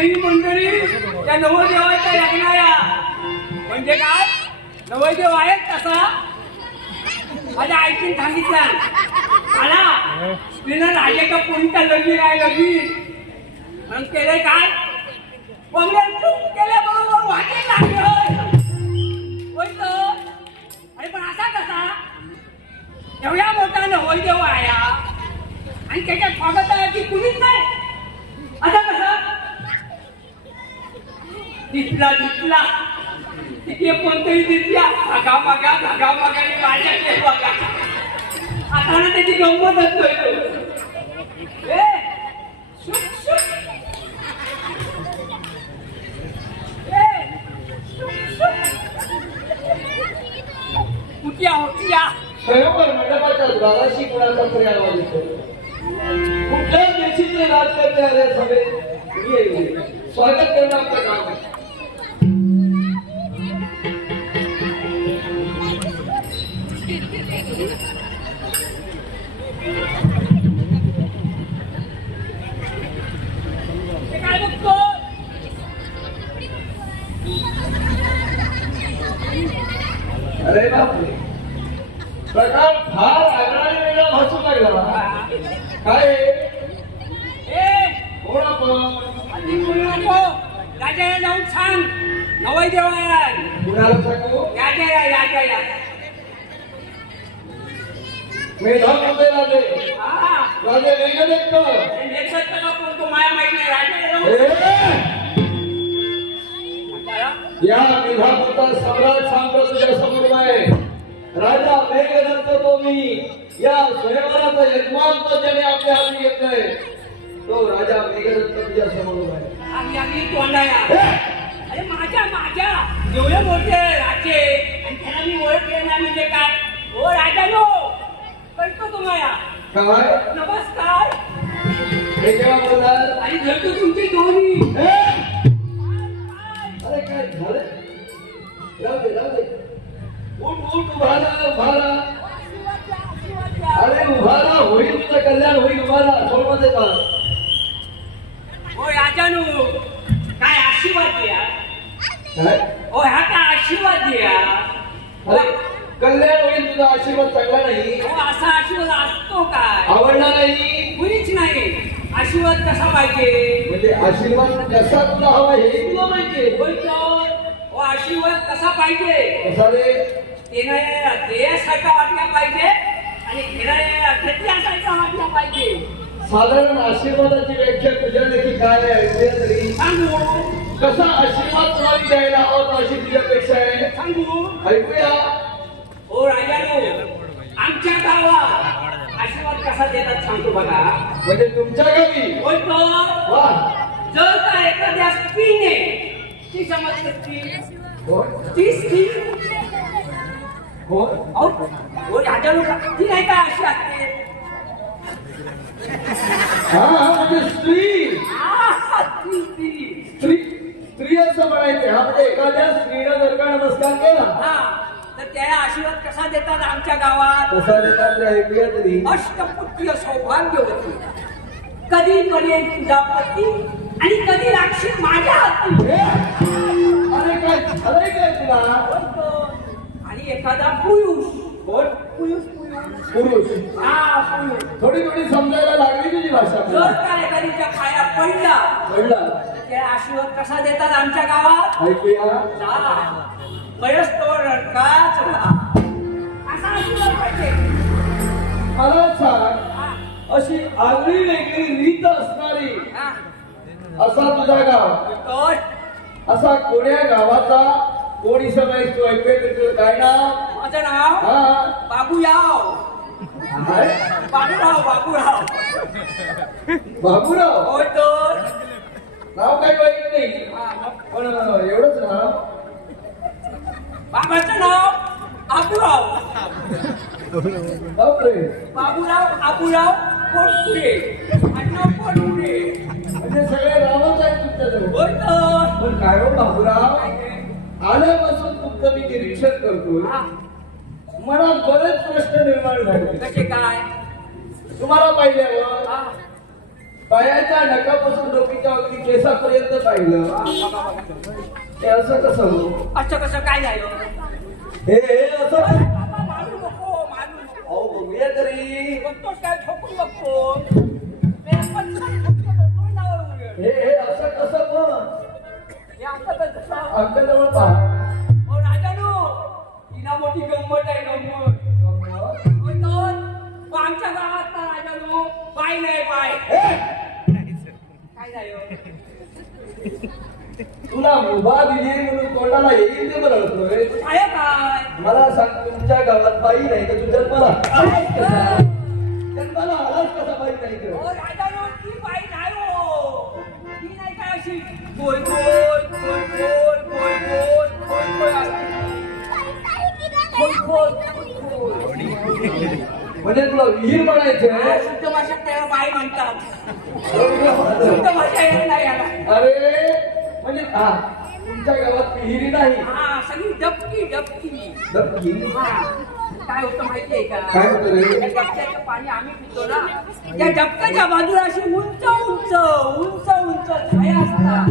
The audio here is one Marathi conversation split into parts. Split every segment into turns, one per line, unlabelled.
कुठेही कोणतरी त्या नवदेवाच्या लग्नाया म्हणजे काय? नवदेव आहेत तसा? माझ्या आईने सांगितलं. मला तिनं का कोणत्या लगीन आहे लगीन. मग केलंय काय? बंगल्यात चूक केल्याबरोबर वाटेल लागलं. अरे पण असा कसा? एवढ्या मोठा नवदेव आया. आणि त्याच्यात स्वागत आहे की कुणीच नाही. आता कसं? दिसला दिसला. तिथे कोणतरी दिसल्या धागा मागा धागा मागा आणि माझ्या बघा आता ना त्याची गंमत असतोय ए कुठल्या होत्या
स्वयंवर मंडपाच्या द्वाराशी कुणाचा तरी आवाज येतो कुठल्याच देशीचे राजकारणी आले सभेत स्वागत करणार काम अरे बापरे. प्रकार फार आगळा वेगळा भासू लागला. काय कोण आपण?
राजाला जाऊन सांग. नवई देवा
कुणाला सांगू?
राजा. या राजा या
मेधा मध्ये राजे राजे वेगळे देखतो
लेखक त्याला कोणतो माया माहीत नाही. राजाला.
या सम्राट राजा मेघदत्त तो मी. या स्वयंवराचा यजमान तो ज्याने आपल्या हाती घेतलाय. तो राजा मेघदत्त तुझ्या समोर आहे.
आम्ही आम्ही तोंडाया. अरे माझ्या माझ्या. एवढे मोठे राजे आणि त्यांना मी ओळख नाही म्हणजे काय? हो राजा नो. कळतो तुम्हाला?
काय?
नमस्कार.
हे केव्हा बोलणार
आणि तुमची दोन्ही?
अरे काय झालं? राहू दे राहू दे. उठ उठ उभा राहा उभा राहा अरे उभा राहा होईल तुझं कल्याण होईल उभा राहा सोडमध्ये का
हो राजानो काय आशीर्वाद द्या?
काय?
हो ह्या काय आशीर्वाद द्या?
अरे कल्याण होईल तुझा आशीर्वाद चांगला नाही.
हो असा आशीर्वाद असतो काय?
आवडला नाही.
कुणीच नाही. आशीर्वाद कसा पाहिजे?
म्हणजे आशीर्वाद कसा तुला हवा हे? तुला माहितीये
बोलतो. हो आशीर्वाद कसा पाहिजे? वाटला पाहिजे आणि वाटला पाहिजे.
साधारण आशीर्वादाची व्याख्या तुझ्या देखील काय आहे? तरी
सांगू.
कसा आशीर्वाद तुला मी द्यायला हवा अशी तुझी अपेक्षा आहे?
सांगू.
ऐकूया.
हो राजानो आमच्या गावात आशीर्वाद कसा देतात सांगतो बघा.
म्हणजे तुमच्या गावी? वा.
जर का एखाद्या स्त्रीने ती समज स्त्री
कोण
ती स्त्री
कोण
अहो हो राजा लोक ती नाही काय अशी असते?
हा हा म्हणजे स्त्री.
ती स्त्री
स्त्री स्त्री असं म्हणायचे. हा म्हणजे एखाद्या स्त्रीनं जर का नमस्कार केला.
हा तर त्याला आशीर्वाद कसा देतात आमच्या गावात?
कसा देतात ते ऐकूया तरी.
अष्टपुत्य सौभाग्यवती कधी पडेल तुझा पती आणि कधी राक्षी माझ्या हाती?
हे? काय झालंय काय तुला
बोलतो. आणि एखादा पुरुष.
कोण?
पुरुष पुरुष.
पुरुष.
हा पुरुष.
थोडी थोडी समजायला लागली तुझी भाषा.
जर. का एखादीच्या पाया पडला.
कळलं
तर त्याला आशीर्वाद कसा देतात आमच्या गावात?
ऐकूया
जा. वयस्कर रडकाच राहा. असा आशीर्वाद पाहिजे.
मला सांग
हा,
अशी आगळी वेगळी रीत असणारी
हा.
असा तुझा गाव.
तर
असा कोण्या गावाचा कोणी समाज तू तुझं काय नाव?
माझं नाव?
हा.
बाबूराव.
काय?
बाबूराव बाबूराव.
बाबूराव?
होय तर
नाव काय माहीत नाही. पण एवढंच नाव.
बाबाचं नाव आबूराव
बापरे.
बाबूराव आबूराव पोटपुरे आडनाव पोटपुरे
म्हणजे सगळे रावच आहेत तुमच्याजवळ.
होय तर.
पण काय हो बाबूराव
ते?
आल्यापासून तू तुमचं मी निरीक्षण करतो
हा,
मनात बरेच प्रश्न निर्माण झाले.
कसे काय?
तुम्हाला पाहिल्यावर
हा,
पायाच्या नखापासून डोकीच्या अगदी केसापर्यंत पाहिलं.
हा.
हे असं कसं हो?
असं कसं? काय झालं?
हे हे असं? अहो बघूया तरी.
बघतोस
कसं? आमच्या जवळ पहा
मोठी गंमत आहे गंमत. तर? आमच्या गावात ना राजानो बाय नाही बाय काय झालं?
तुला मुभा दिली म्हणून तोंडाला येईल ते बनवतोय
काय काय?
मला सांग तुमच्या गावात बाई नाही तर तू जन्माला विहीर म्हणायचंय
शुद्ध भाषेत त्याला बाई म्हणतात. शुद्ध भाषा येत नाही याला.
अरे म्हणजे हा तुमच्या गावात विहिरी नाही?
हा सगळी डबकी डबकी. हा. काय होतं माहितीये का?
काय होतं रे?
त्या डबक्याचं पाणी आम्ही पितो ना. त्या डबक्याच्या बाजूला अशी उंच उंच उंच उंच छाया असतात.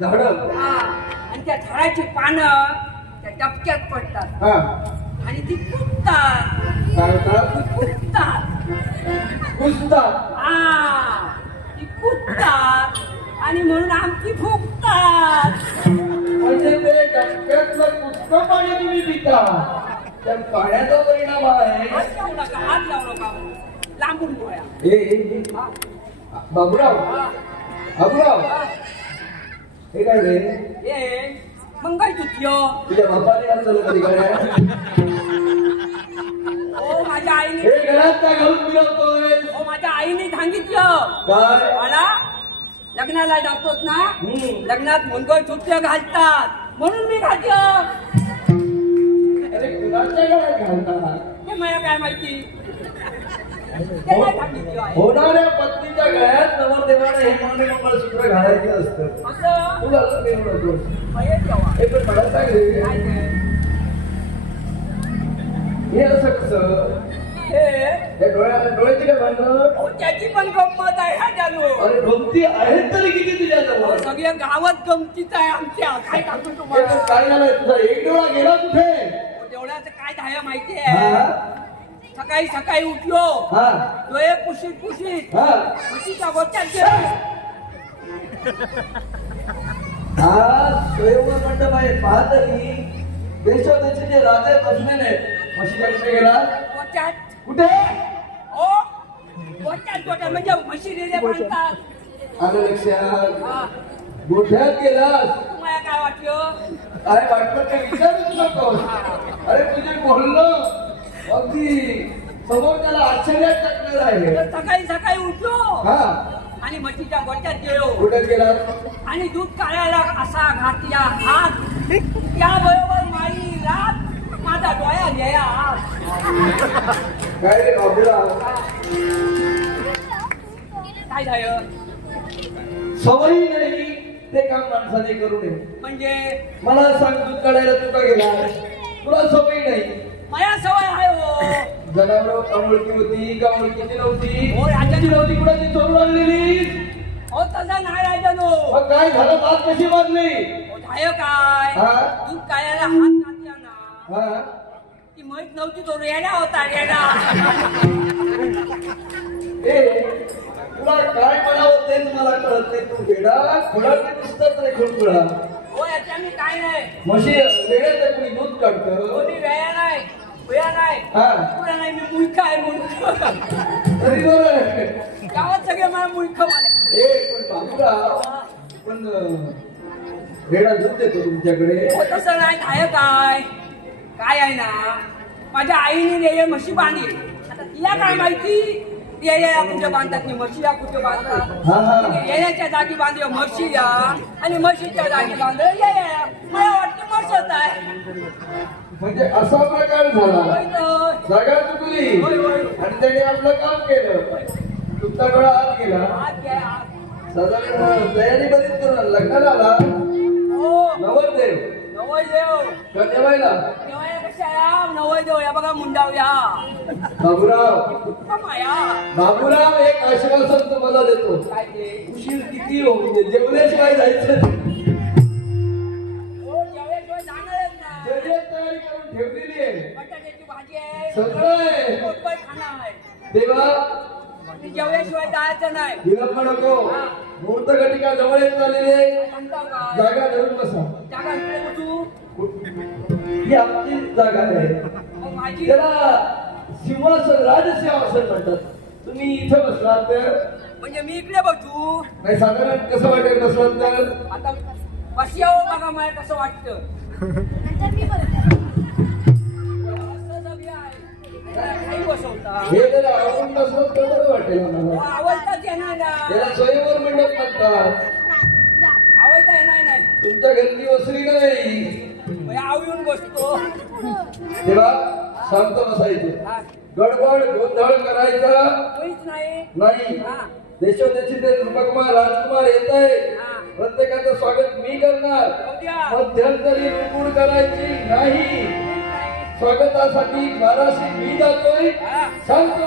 झाड?
हा. आणि त्या झाडाची पानं त्या डबक्यात पडतात.
हा.
आणि ती फुटतात.
काय होतात
फुटतात
पुसतात
हा ती फुटतात आणि म्हणून आमची फुगतात
म्हणजे ते डबक्यातलं पुस्तक पाणी तुम्ही पिता. त्या पाण्याचा परिणाम आहे.
हात लावू नका हात लावू नका. लांबून गोळ्या
ए, ए, ए,
हा,
बाबूराव.
हा,
बाबूराव.
हा.
हे काय रे?
ए मंगळसूत्र
तुझ्या बापाने आणलं कधी काय
ओ माझ्या आईने
हे घरात काय घालून फिरवतोय
ओ माझ्या आईने सांगितलं
काय?
मला लग्नाला जातोस ना. लग्नात मंगळसूत्र घालतात. म्हणून मी घातलं.
अरे कुणाच्या घरात घालतात?
ते मला काय माहिती? ते नाही सांगितलं आहे.
होणाऱ्या पत्नीच्या गळ्यात नवरदेवाने हे म्हणणे मंगळसूत्र घालायचे असतं.
असं?
तू घालून नाही म्हणतो
बाहेर.
हे पण मला सांग. रे
काय ते?
हे असं कसं?
हे
डोळ्या डोळ्याची काय भांडण?
ओ, त्याची पण गंमत आहे हा
अरे गमती आहेत तरी किती तुझ्या जवळ?
सगळ्या गावात गमतीच आहे आमच्या काय सांगू
हे
तुम्हाला.
पण काय झालंय? तुझा एक डोळा गेला कुठे?
तेवढ्याचं काय झालं माहिती
हा.
सकाळी सकाळी उठलो.
हा.
डोळे पुशीत पुशीत.
हा.
म्हशीच्या गेलो.
हा स्वयंवर मंडप आहे. पाहतही देशोदेशाचे राजे बसलेले. म्हशीच्या कुठे गेला?
गोट्यात
कुठे?
ओ गोट्यात गोट्यात म्हणजे म्हशी रेले बांधतात
आलं लक्षात गोठ्यात गेलास.
तुम्हाला काय वाटलं?
अरे काय विचारूच अरे तुझे बोलणं अगदी समोर त्याला आश्चर्यात आहे.
सकाळी सकाळी उठलो.
हा.
आणि म्हशीच्या गोट्यात गेलो.
कुठे गेला?
आणि दूध काढायला असा घातल्या हात. त्याबरोबर माई रात. माझा डोळ्या घ्या
काय रे बाबूराव
काय झालं?
सवयी नाही ते काम माणसाने करू नये.
म्हणजे?
मला सांग दूध काढायला तुका गेला? तुला सवयी नाही.
मला सवय आहे हो.
जनावर ओळखी होती का ओळखीची नव्हती.
हो, राजाने-
ती नव्हती कुणाची चोरून आणलेली?
हो तसा नाही राजानो
मग काय झालं? बात कशी बांधली
हो झालं काय?
हा?
दूध काढायला हात घातला ना.
हा?
ती माहीत नव्हती तो रेडा होता रेडा
तुला काय म्हणावं तेच मला कळत नाही तू वेडा खुळा ते नुसतंच रे खुळखुळा?
हो याच्या मी काय नाही.
म्हशी वेळेत कुणी दूध काढतं?
कोणी वेळा नाही वेळा नाही
हा.
नाही मी मुलख आहे मुलख
तरी बरं आहे.
गावात सगळे मला मुलख म्हणे.
ए पण बाबूराव पण अं, वेडा दूध देतो तुमच्याकडे.
हो तसं नाही काय काय? काय आहे ना? माझ्या आईने रेये म्हशी बांधली. आता तिला काय माहिती? रेया कुठे बांधतात ती म्हशीला कुठे
हा, हा.
बांधतात रेयाच्या जागी बांधलं म्हशीला आणि म्हशीच्या जागी बांधलं मला वाटतं म्हसत आहे.
म्हणजे असा प्रकार झाला. जागा चुकली. आणि त्याने आपलं काम केलं. तुमचा डोळा आत गेला. साधारण तयारी बरीच करून लग्नाला आला
हो.
नवरदेव. जेवायला
या नवयदेव या बघा मुंडावया
बाबूराव. बाबूराव एक आश्वासन तुम्हाला देतो. उशीर किती होऊ दे. जेवल्याशिवाय जायचं.
हो
ठेवलेली आहे.
बटाट्याची भाजी आहे.
सगळं आहे. तेव्हा
ती जेवल्याशिवाय जायचं नाही.
विलंब नको. मुहूर्त घटिका जवळ येत चाललेली आहे. जागा धरून बसा.
जागा इकडे बसू
ही आमची जागा आहे.
माझी?
त्याला सिंहासन राजसिंहासन म्हणतात. तुम्ही इथं बसलात तर.
म्हणजे मी इकडे बसू?
नाही साधारण कसं वाटेल बसलात तर?
आता कशी यावं बघा मला कसं वाटतं.
हे जर आपण बसलात तर बरं वाटेल आम्हाला.
आवडताच येणार ना.
त्याला स्वयंवर मंडप म्हणतात.
आवडता येणार नाही
तुमच्या घरची वसुली नाही.
म्हणजे आव येऊन बसतो.
तेव्हा शांत बसायचं.
हा,
गडबड गोंधळ करायचा?
नाही.
नाही.
हा.
देशोदेशी ते रूपकुमार राजकुमार येत आहे
हा.
प्रत्येकाचं स्वागत मी करणार. मध्यंतरी रुकूड करायची नाही. स्वागतासाठी बाराशे मी जातोय. शांत